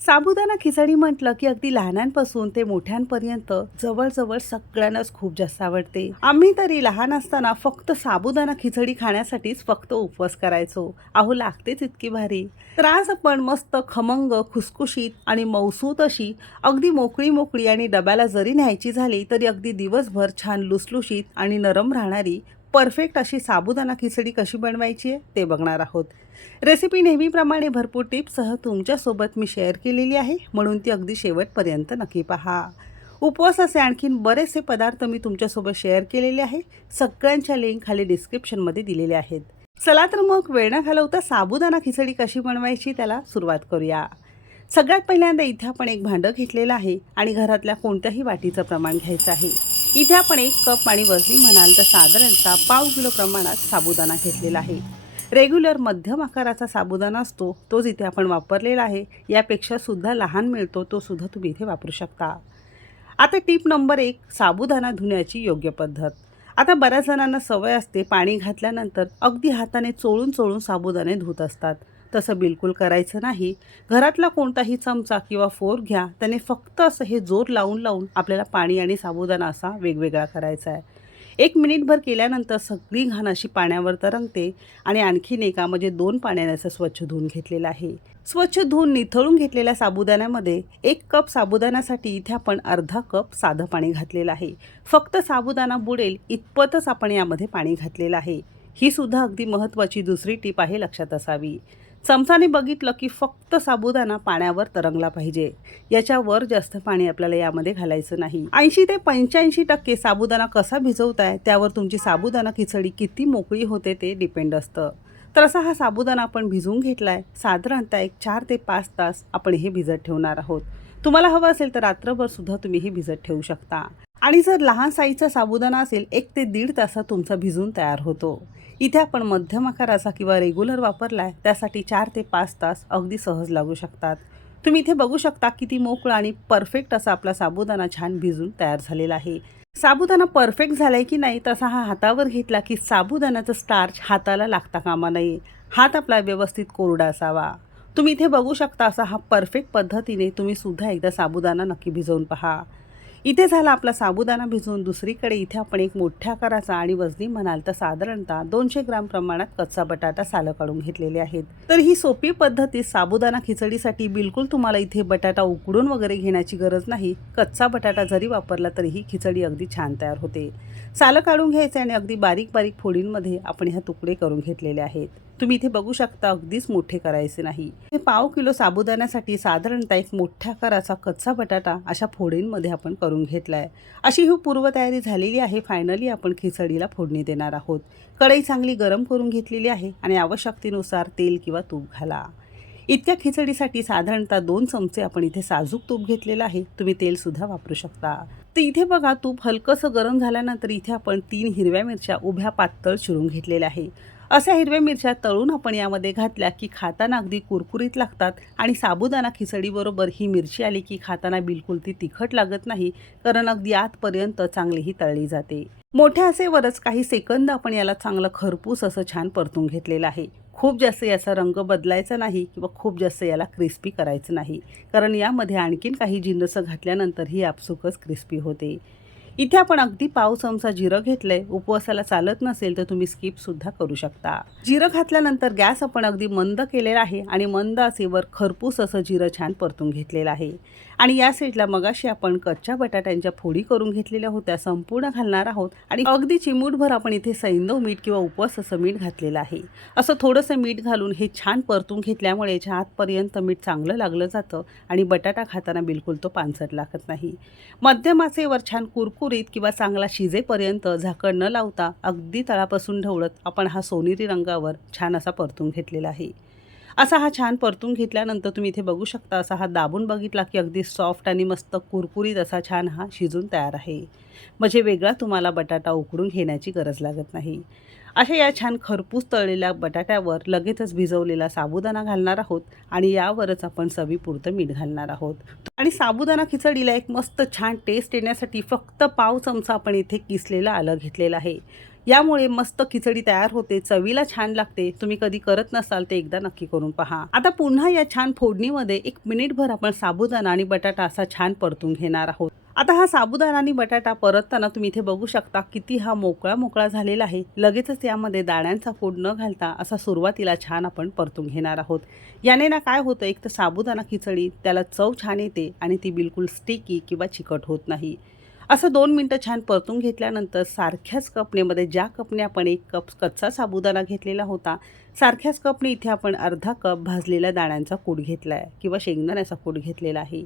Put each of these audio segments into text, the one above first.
साबुदाणा खिचडी म्हटलं की अगदी लहानांपासून ते मोठ्यांपर्यंत जवळजवळ सगळ्यांनाच खूप जास्त आवडते. आम्ही तरी लहान असताना फक्त साबुदाणा खिचडी खाण्यासाठीच फक्त उपवास करायचो. अहो लागतेच इतकी भारी. तर आज आपण मस्त खमंग, खुसखुशीत आणि मऊसूत अशी अगदी मोकळी मोकळी आणि डब्याला जरी न्यायची झाली तरी अगदी दिवसभर छान लुसलुशीत आणि नरम राहणारी परफेक्ट अशी साबुदाणा खिचडी कशी बनवायची आहे ते बघणार आहोत. रेसिपी नेहमीप्रमाणे भरपूर टिप्ससह तुमच्यासोबत मी शेअर केलेली आहे, म्हणून ती अगदी शेवटपर्यंत नक्की पहा. उपवासाचे आणखीन बरेचसे पदार्थ मी तुमच्यासोबत शेअर केलेले आहे. सगळ्यांच्या लिंक खाली डिस्क्रिप्शनमध्ये दिलेल्या आहेत. चला तर मग वेळ न घालवता साबुदाणा खिचडी कशी बनवायची त्याला सुरुवात करूया. सगळ्यात पहिल्यांदा इथे आपण एक भांडं घेतलेलं आहे आणि घरातल्या कोणत्याही वाटीचं प्रमाण घ्यायचं आहे. इथे आपण 1 कप आणि वजनी म्हणाल तर साधारणतः पाव किलो प्रमाणात साबुदाणा घेतलेला आहे. रेग्युलर मध्यम आकाराचा साबुदाणा असतो तोच इथे आपण वापरलेला आहे. यापेक्षा सुद्धा लहान मिळतो तो सुद्धा तुम्ही इथे वापरू शकता. आता टिप नंबर 1, साबुदाणा धुण्याची योग्य पद्धत. आता बऱ्याच जणांना सवय असते पाणी घातल्यानंतर अगदी हाताने चोळून चोळून साबुदाणे धुत असतात. तसं बिलकुल करायचं नाही. घरातला कोणताही चमचा किंवा फोर्क घ्या, त्याने फक्त असं हे जोर लावून लावून आपल्याला पाणी आणि साबुदाणा असा वेगवेगळा करायचा आहे. 1 मिनिटभर केल्यानंतर सगळी घाण अशी पाण्यावर तरंगते आणि आणखीन एका म्हणजे 2 पाण्याने असं स्वच्छ धुवून घेतलेलं आहे. स्वच्छ धुवून निथळून घेतलेल्या साबुदाण्यामध्ये 1 कप साबुदाण्यासाठी इथे आपण अर्धा कप साधं पाणी घातलेलं आहे. फक्त साबुदाणा बुडेल इतपतच आपण यामध्ये पाणी घातलेलं आहे. ही सुद्धा अगदी महत्त्वाची दुसरी टिप आहे, लक्षात असावी. चमचाने बघितलं की फक्त साबुदाणा पाण्यावर तरंगला पाहिजे. याच्यावर जास्त पाणी आपल्याला यामध्ये घालायचं नाही. 80 ते 85% साबुदाणा कसा भिजवताय त्यावर तुमची साबुदाणा खिचडी किती मोकळी होते ते डिपेंड असतं. तर असा हा साबुदाणा आपण भिजवून घेतलाय. साधारणतः एक 4 ते 5 तास आपण हे भिजत ठेवणार आहोत. तुम्हाला हवं असेल तर रात्रभर सुद्धा तुम्ही हे भिजत ठेवू शकता. आणि जर लहान साईजचा साबुदाणा असेल 1 ते 1.5 तासात तुमचा भिजून तयार होतो. इथे आपण मध्यम आकाराचा किंवा रेग्युलर वापरलाय त्यासाठी 4 ते 5 तास अगदी सहज लागू शकतात. तुम्ही इथे बघू शकता किती मोकळा आणि परफेक्ट असा आपला साबुदाणा छान भिजून तयार झालेला आहे. साबुदाणा परफेक्ट झालाय की नाही तसा हा हातावर घेतला की साबुदाण्याचं स्टार्च हाताला लागता कामा नये. हात आपला व्यवस्थित कोरडा असावा. तुम्ही इथे बघू शकता असा हा परफेक्ट पद्धतीने तुम्ही सुद्धा एकदा साबुदाणा नक्की भिजवून पहा. इथे झाला आपला साबुदाणा भिजवून. दुसरीकडे इथे आपण एक मोठ्या आकाराचा आणि वजनी म्हणाल तर साधारणतः 200 ग्राम प्रमाणात कच्चा बटाटा सालं काढून घेतलेले आहेत. तर ही सोपी पद्धती साबुदाणा खिचडीसाठी बिलकुल तुम्हाला इथे बटाटा उकडून वगैरे घेण्याची गरज नाही. कच्चा बटाटा जरी वापरला तरी ही खिचडी अगदी छान तयार होते. सालं काढून घ्यायचे आणि अगदी बारीक बारीक फोडींमध्ये आपण ह्या तुकडे करून घेतलेले आहेत. तुम्ही इथे बघू शकता अगदीच मोठे करायचे नाही. हे पाव किलो साबुदाण्यासाठी साधारणतः एक मोठ्या आकाराचा कच्चा बटाटा अशा फोडींमध्ये आपण करून घेतलाय. अशी ही पूर्वतयारी झालेली आहे. फायनली आपण खिचडीला फोडणी देणार आहोत. कढई चांगली गरम करून घेतलेली आहे आणि आवश्यकतेनुसार तेल किंवा तूप घाला. इतक्या खिचडीसाठी साधारणतः 2 चमचे आपण इथे साजूक तूप घेतलेलं आहे. तुम्ही तेल सुद्धा वापरू शकता. तर इथे बघा तूप हलकंसं गरम झाल्यानंतर इथे आपण 3 हिरव्या मिरच्या उभ्या पातळ चिरून घेतलेल्या आहे. अशा हिरव्या मिरच्या तळून आपण यामध्ये घातल्या की खाताना अगदी कुरकुरीत लागतात आणि साबुदाणा खिचडीबरोबर ही मिरची आली की खाताना बिलकुल ती तिखट लागत नाही, कारण अगदी आतपर्यंत चांगली ही तळली जाते. मोठ्या आचेवरच काही सेकंद आपण याला चांगलं खरपूस असं छान परतून घेतलेलं आहे. खूप जास्त याचा रंग बदलायचा नाही किंवा खूप जास्त याला क्रिस्पी करायचं नाही, कारण यामध्ये आणखीन काही जिन्नसं घातल्यानंतर ही आपसुकच क्रिस्पी होते. इथे आपण अगदी पाव चमचा जिरं घेतलंय. उपवासाला चालत नसेल तर तुम्ही स्किप सुद्धा करू शकता. जिरं घातल्यानंतर गॅस आपण अगदी मंद केलेला आहे आणि मंद आचेवर खरपूस असं जिरं छान परतून घेतलेलं आहे. आणि या साईडला मगाशी आपण कच्च्या बटाट्यांच्या फोडी करून घेतलेल्या होत्या संपूर्ण घालणार आहोत आणि अगदी चिमूटभर आपण इथे सैंधव मीठ किंवा उपवासाचं मीठ घातलेलं आहे. असं थोडंसं मीठ घालून हे छान परतून घेतल्यामुळे याच्या आतपर्यंत मीठ चांगलं लागलं जातं आणि बटाटा खाताना बिलकुल तो पानसट लागत नाही. मध्यम आचेवर छान कुरकुरीत किंवा चांगला शिजेपर्यंत झाकण न लावता अगदी तळापासून ढवळत आपण हा सोनेरी रंगावर छान असा परतून घेतलेला आहे. असा हा छान परतून घेतल्यानंतर तुम्ही इथे बघू शकता असा हा दाबून बघितला की अगदी सॉफ्ट आणि मस्त कुरकुरीत असा छान हा शिजून तयार आहे. म्हणजे वेगळा तुम्हाला बटाटा उकडून घेण्याची गरज लागत नाही. अशा या छान खरपूस तळलेल्या बटाट्यावर लगेचच भिजवलेला साबुदाणा घालणार आहोत आणि यावरच आपण चवीपुरतं मीठ घालणार आहोत. आणि साबुदाणा खिचडीला एक मस्त छान टेस्ट येण्यासाठी फक्त पाव चमचा आपण इथे किसलेलं आलं घेतलेलं आहे. यामुळे मस्त खिचडी तयार होते, चवीला छान लागते. तुम्ही कधी करत नसाल ते एकदा नक्की करून पहा. आता पुन्हा या छान फोडणीमध्ये 1 मिनिटभर आपण साबुदाणा आणि बटाटा असा छान परतून घेणार आहोत. आता हा साबुदाणा आणि बटाटा परतताना तुम्ही इथे बघू शकता किती हा मोकळा झालेला आहे. लगेचच यामध्ये दाण्यांचा कूट न घालता असा सुरुवातीला छान आपण परतून घेणार आहोत. याने ना काय होतं, एक तर साबुदाणा खिचडी त्याला चव छान येते आणि ती बिलकुल स्टिकी किंवा चिकट होत नाही. असं 2 मिनिटं छान परतून घेतल्यानंतर सारख्याच कपनेमध्ये ज्या कपने आपण 1 कप कच्चा साबुदाणा घेतलेला होता, सारख्याच कपने इथे आपण अर्धा कप भाजलेल्या दाण्यांचा कूट घेतला आहे किंवा शेंगदाण्याचा कूट घेतलेला आहे.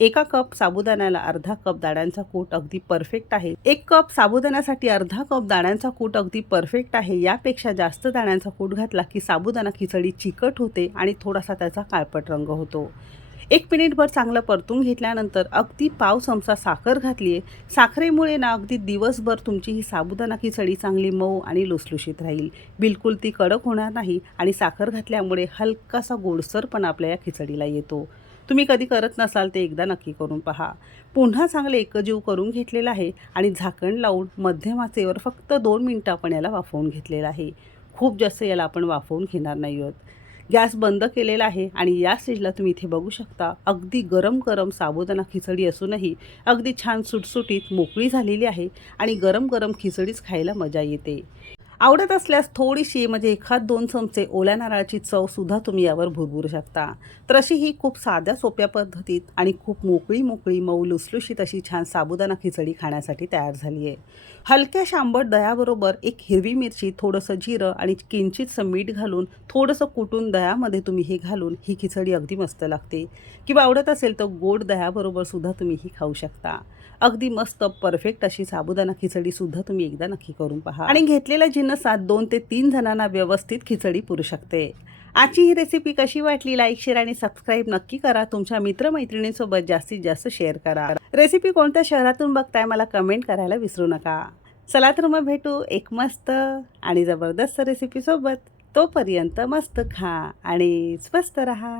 1 कप साबुदाण्याला अर्धा कप दाण्यांचा कूट अगदी परफेक्ट आहे. 1 कप साबुदाण्यासाठी अर्धा कप दाण्यांचा कूट अगदी परफेक्ट आहे. यापेक्षा जास्त दाण्यांचा कूट घातला की साबुदाणा खिचडी चिकट होते आणि थोडासा त्याचा काळपट रंग होतो. 1 मिनिटभर चांगलं परतून घेतल्यानंतर अगदी पाव चमचा साखर घातली आहे. साखरेमुळे ना अगदी दिवसभर तुमची ही साबुदाणा खिचडी चांगली मऊ आणि लुसलुशीत राहील. बिलकुल ती कडक होणार नाही आणि साखर घातल्यामुळे हलकासा गोडसरपणा आपल्या या खिचडीला येतो. तुम्ही कधी करत नसाल ते एकदा नक्की करून पहा. पुन्हा चांगले एकजीव करून घेतलेला आहे आणि झाकण लावून मध्यम आचेवर फक्त 2 मिनिटं आपण याला वाफवून घेतलेलं आहे. खूप जास्त याला आपण वाफवून घेणार नाही आहोत. गॅस बंद केलेला आहे आणि या स्टेजला तुम्ही इथे बघू शकता अगदी गरम साबुदाणा खिचडी असूनही अगदी छान सुटसुटीत मोकळी झालेली आहे आणि गरम खिचडीच खायला मजा येते. आवडत असल्यास थोडीशी म्हणजे 1-2 चमचे ओल्या नारळाची चवसुद्धा तुम्ही यावर भुरभुरू शकता. तर अशी ही खूप साध्या सोप्या पद्धतीत आणि खूप मोकळी मऊ लुसलुशीत अशी छान साबुदाणा खिचडी खाण्यासाठी तयार झाली आहे. हलक्याशा आंबट दह्याबरोबर 1 हिरवी मिरची, थोडंसं जिरं आणि किंचितसं मीठ घालून थोडंसं कुटून दह्यामध्ये तुम्ही हे घालून ही खिचडी अगदी मस्त लागते. किंवा आवडत असेल तर गोड दह्याबरोबर सुद्धा तुम्ही ही खाऊ शकता. अगदी मस्त परफेक्ट अशी साबुदाणा खिचडीसुद्धा तुम्ही एकदा नक्की करून पहा आणि घेतलेल्या जिन्नसात 2 ते 3 जणांना व्यवस्थित खिचडी पुरू शकते. आजची ही रेसिपी कशी वाटली, लाईक, शेअर आणि सबस्क्राईब नक्की करा. तुमच्या मित्रमैत्रिणींसोबत जास्तीत जास्त शेअर करा. रेसिपी कोणत्या शहरातून बघताय मला कमेंट करायला विसरू नका. चला तर मग भेटू एक मस्त आणि जबरदस्त रेसिपीसोबत. तोपर्यंत मस्त खा आणि स्वस्त रहा.